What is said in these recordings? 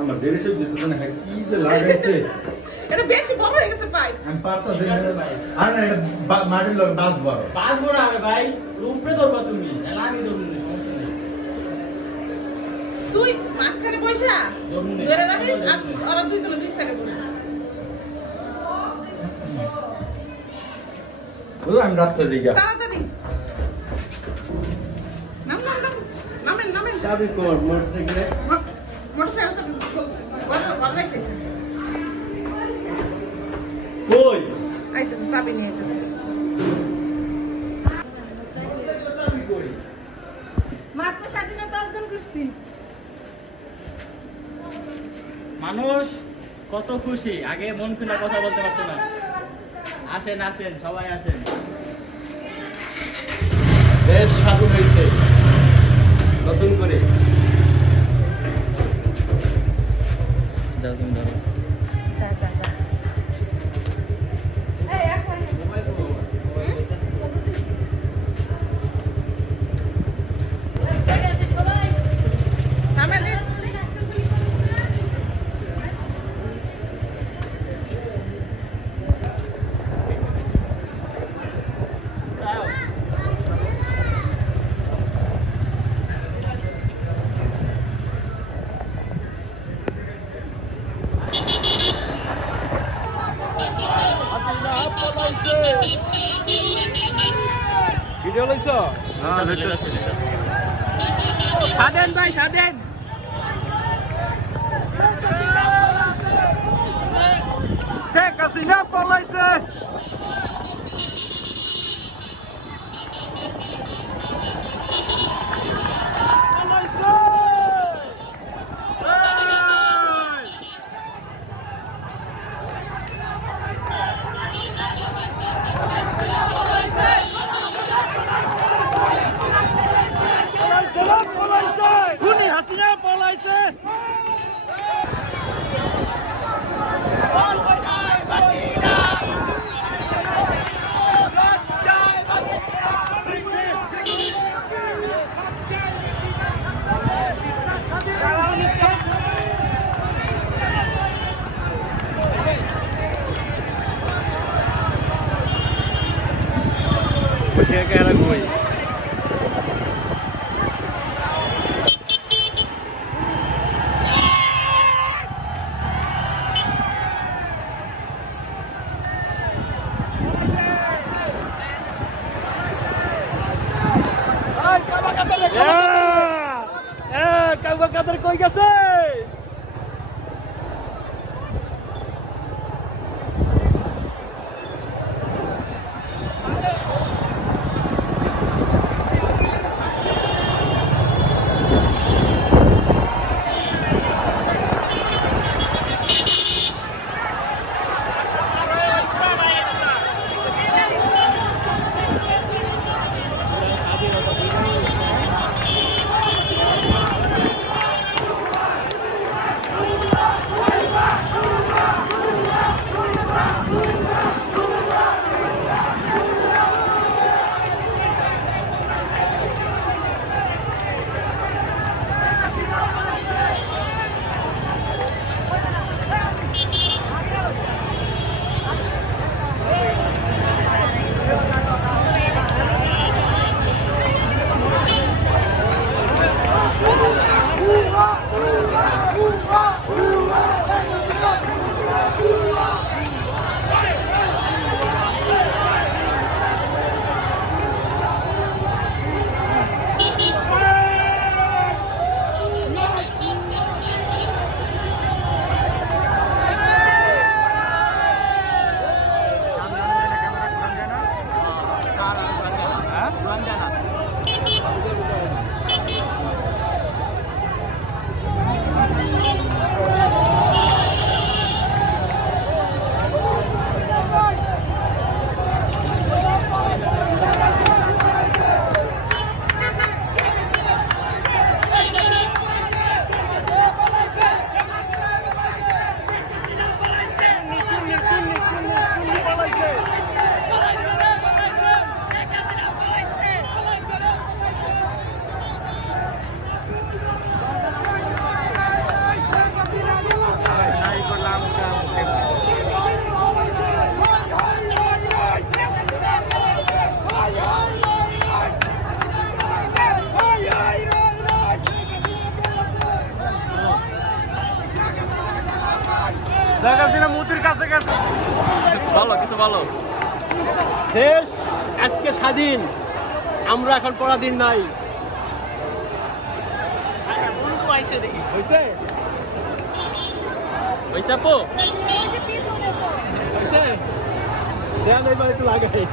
আমার দেরি সব যেতে না কি যে লাগাইছে এটা বেশি বড় হয়ে গেছে ভাই আমি পারতা দেই আর না এটা মাটির লগে বাস বড় হবে ভাই উপরে ধরবা তুমি আমি ধরবো না সমস্যা নেই তুই মাঝখানে পয়সা ধরে রাখিস আর ওরা দুইজনে দুই সাইডে বসে ওই আমি রাস্তা দিয়ে গিয়া তাড়াতাড়ি নামেন চাবি কোর মোটরসাইকেলে মোটরসাইকেল বড় রাখতেছে কই আইতেছে চাবি নিয়ে আইতেছে মাত্র স্বাধীনতা অর্জন করছি মানুষ কত খুশি আগে মন খুলে কথা বলতে পারতো না আসেন আসেন সবাই আসেন দেশ স্বাধীন হয়েছে নতুন করে যাও তুমি ধরো ভিডিও লইছো হ্যাঁ স্বাধীন ভাই স্বাধীন শেখ হাসিনা পলাইছে কাদের কই গেছে ভালো কিছু ভালো। দেশ আজকে স্বাধীন, আমরা এখন পরাধীন নাই। হয়েছে হয়েছে আপু? হয়েছে দেন এবার একটু লাগাই।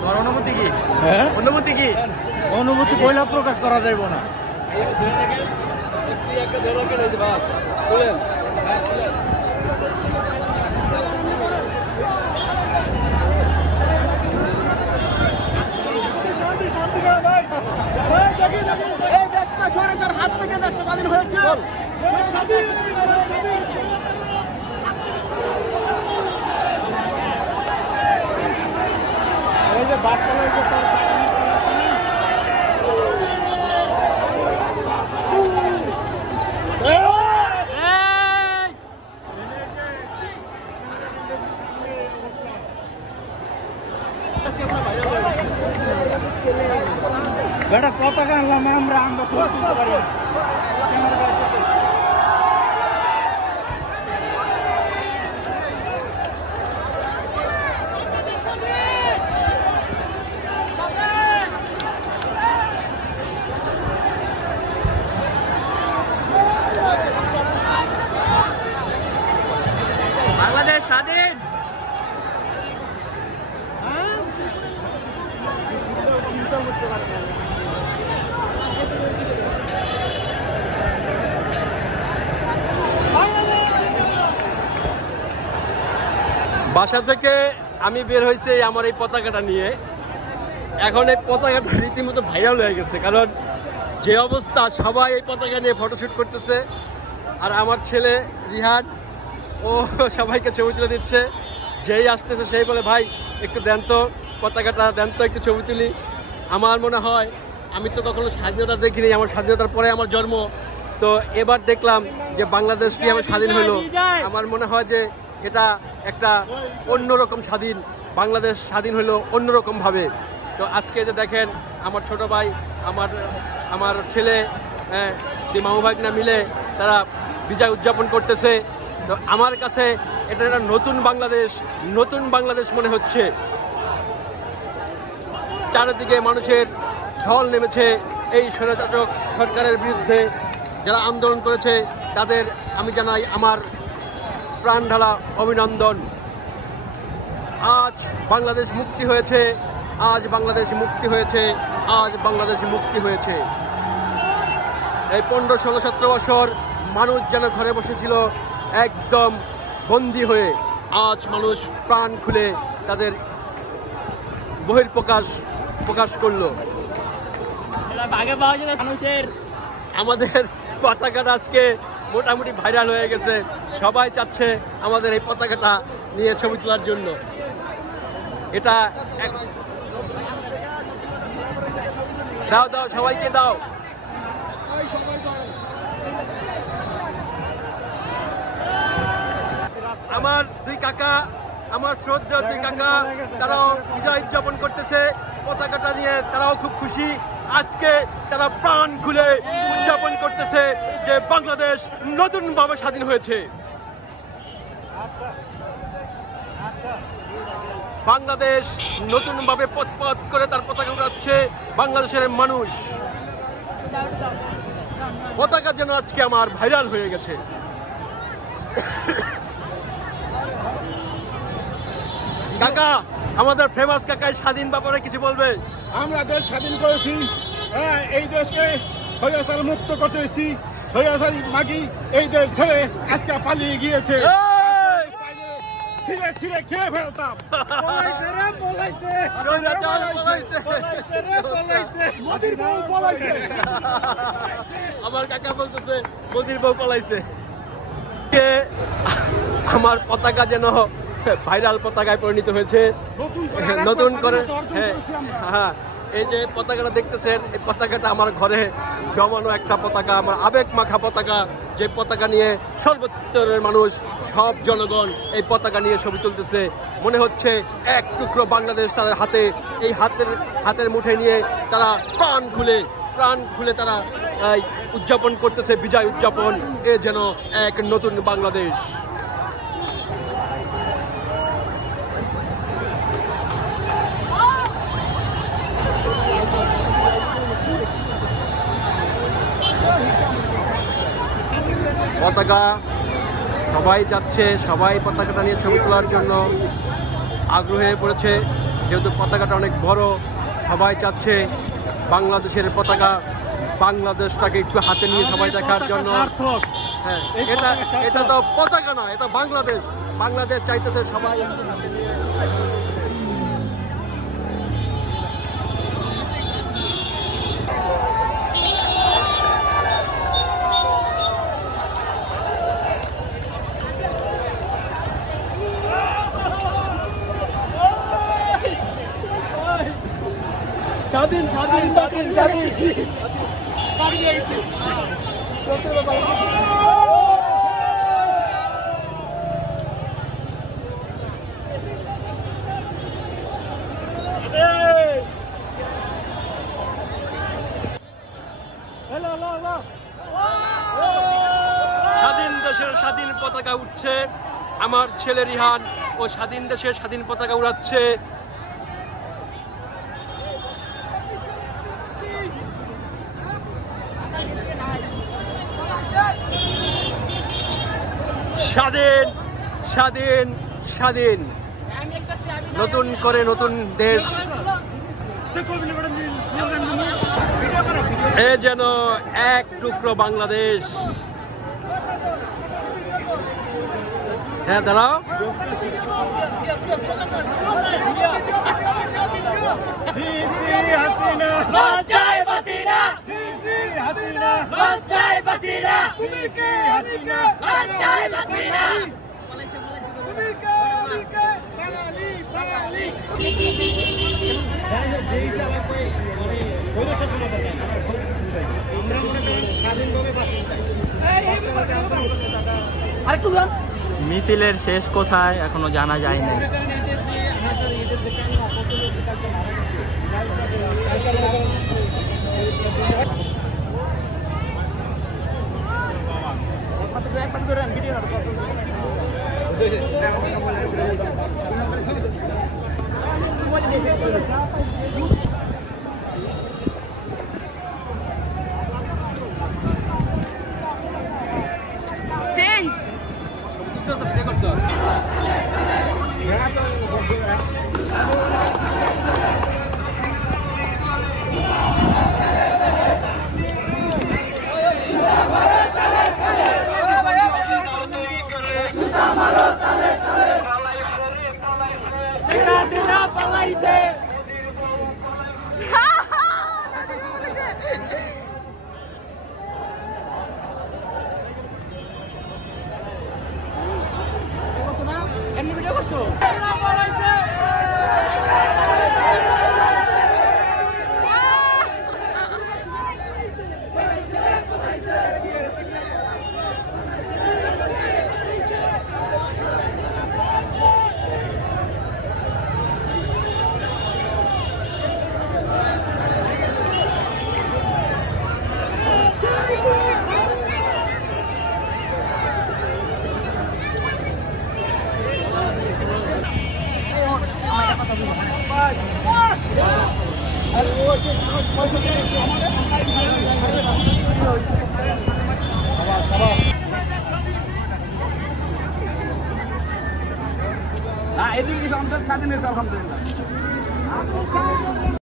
তোমার অনুমতি কি? হ্যাঁ অনুমতি কি? অনুভূতি পয়লা প্রকাশ করা যাইব না। হাত থেকে দেশ স্বাধীন হয়েছে। এই যে বাচ্চা বেটা পতাকা আনলাম আমরা তুলতে পারি। বাংলাদেশ স্বাধীন। বাসা থেকে আমি বের হয়েছি আমার এই পতাকাটা নিয়ে। এখন এই পতাকাটা রীতিমতো ভাইরাল হয়ে গেছে, কারণ যে অবস্থা সবাই এই পতাকা নিয়ে ফটোশুট করতেছে। আর আমার ছেলে রিহান ও সবাইকে ছবি তুলে দিচ্ছে। যেই আসতেছে সেই বলে ভাই একটু দেন তো পতাকাটা, দেন তো একটু ছবি তুলি। আমার মনে হয় আমি তো কখনো স্বাধীনতা দেখিনি, আমার স্বাধীনতার পরে আমার জন্ম। তো এবার দেখলাম যে বাংলাদেশ কিভাবে স্বাধীন হলো। আমার মনে হয় যে এটা একটা অন্যরকম স্বাধীন, বাংলাদেশ স্বাধীন হলো অন্যরকম ভাবে। তো আজকে যে দেখেন আমার ছোট ভাই, আমার ছেলে, মামু ভাগনা মিলে তারা বিজয় উদযাপন করতেছে। তো আমার কাছে এটা একটা নতুন বাংলাদেশ মনে হচ্ছে। চারিদিকে মানুষের ঢল নেমেছে এই স্বৈরশাসক সরকারের বিরুদ্ধে। যারা আন্দোলন করেছে তাদের আমি জানাই আমার প্রাণ ঢালা অভিনন্দন। আজ বাংলাদেশ মুক্তি হয়েছে, আজ বাংলাদেশ মুক্তি হয়েছে, আজ বাংলাদেশ মুক্তি হয়েছে। এই 15, 16, 17 বছর মানুষ যেন ঘরে বসেছিল একদম বন্দী হয়ে, আজ মানুষ প্রাণ খুলে তাদের প্রকাশ করলো। আগে পাওয়া যায় মানুষের। আমাদের পতাকাটা আজকে মোটামুটি ভাইরাল হয়ে গেছে, সবাই চাচ্ছে আমাদের এই পতাকাটা নিয়ে ছবি তোলার জন্য। এটা দাও দাও সবাইকে দাও। আমার দুই কাকা, আমার শ্রদ্ধেয় দুই কাকা, তারাও বিজয় উদযাপন করতেছে পতাকাটা নিয়ে। তারাও খুব খুশি, আজকে তারা প্রাণ খুলে উদযাপন করতেছে যে বাংলাদেশ নতুন ভাবে স্বাধীন হয়েছে। বাংলাদেশ নতুন ভাবে পথ করে তার পতাকা উড়াচ্ছে বাংলাদেশের মানুষ। পতাকা যেন আজকে আমার ভাইরাল হয়ে গেছে। কাকা, আমাদের ফেমাস কাকাই স্বাধীন ব্যাপারে কিছু বলবে? আমরা দেশ স্বাধীন করেছি, হ্যাঁ, এই দেশকে স্বৈরাচার মুক্ত করতে এসেছি। স্বৈরাচারী মাগি এই দেশ ছেড়ে আজকে পালিয়ে গিয়েছে। ছিঁড়ে খেয়ে ফেলতাম। আমার কাকা বলতেছে মোদির বউ পলাইছে। আমার পতাকা যেন ভাইরাল পতাকায় পরিণত হয়েছে নতুন করে। হ্যাঁ, এই যে পতাকাটা দেখতেছেন, এই পতাকাটা আমার ঘরে জমানো একটা পতাকা, আমার আবেগ মাখা পতাকা, যে পতাকা নিয়ে সর্বোচ্চের মানুষ, সব জনগণ এই পতাকা নিয়ে ছবি তুলতেছে। মনে হচ্ছে এক টুকরো বাংলাদেশ তাদের হাতে, এই হাতের মুঠে নিয়ে তারা প্রাণ খুলে তারা উদযাপন করতেছে, বিজয় উদযাপন। এ যেন এক নতুন বাংলাদেশ। পতাকা সবাই যাচ্ছে, সবাই পতাকাটা নিয়ে ছবি তোলার জন্য আগ্রহ হয়ে পড়েছে। যেহেতু পতাকাটা অনেক বড়, সবাই চাচ্ছে বাংলাদেশের পতাকা, বাংলাদেশটাকে একটু হাতে নিয়ে সবাই দেখার জন্য। হ্যাঁ, এটা তো পতাকা না, এটা বাংলাদেশ। বাংলাদেশ চাইতেছে সবাই একটু হাতে নিয়ে। স্বাধীন স্বাধীন স্বাধীন স্বাধীন স্বাধীন দেশের স্বাধীন পতাকা উঠছে। আমার ছেলে রিহান ও স্বাধীন দেশের স্বাধীন পতাকা উড়াচ্ছে। স্বাধীন স্বাধীন স্বাধীন, নতুন করে নতুন দেশ। এ যেন এক টুকরো বাংলাদেশ। হ্যাঁ, দাঁড়াও। মিছিলের শেষ কোথায় এখনো জানা যায়নি। চেঞ্জ এমনি ভিডিও করছো? এদিকে স্বাধীনতা আলহামদুলিল্লাহ।